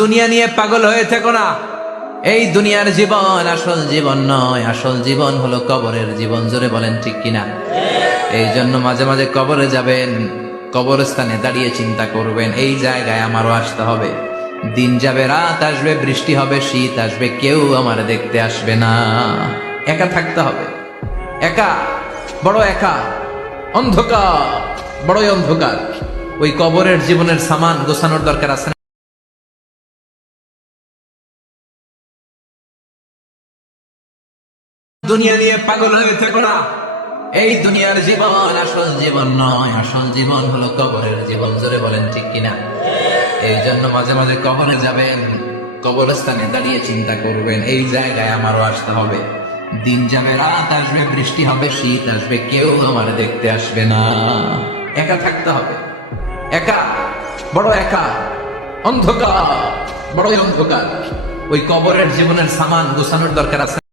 দুনিয়া নিয়ে পাগল হয়ে থেকো না। এই দুনিয়ার জীবন আসল জীবন নয়, আসল জীবন হলো কবরের জীবন। জোরে বলেন ঠিক কিনা? এই জন্য মাঝে মাঝে কবরে যাবেন, কবরস্থানে দাঁড়িয়ে চিন্তা করবেন, এই জায়গায় আমারও আসতে হবে। দিন যাবে, রাত আসবে, বৃষ্টি হবে, শীত আসবে, কেউ আমার দেখতে আসবে না। একা থাকতে হবে, একা, বড় একা, অন্ধকার, বড়ই অন্ধকার। ওই কবরের জীবনের সামান গোছানোর দরকার আছে না? দুনিয়া নিয়ে পাগল হয়ে থেকো না। এই দুনিয়ার জীবন আসল জীবন নয়, আসল জীবন হলো কবরের জীবন। জোরে বলেন ঠিক কিনা? এই জন্য মাঝে মাঝে কবরে যাবেন, কবরস্থানে দাঁড়িয়ে চিন্তা করবেন, এই জায়গায় আমারও আসতে হবে। দিন যাবে, রাত আসবে, বৃষ্টি হবে, শীত আসবে, কেউ আমার দেখতে আসবে না। একা থাকতে হবে, একা, বড় একা, অন্ধকার, বড়ই অন্ধকার। ওই কবরের জীবনের সামান গোছানোর দরকার আছে।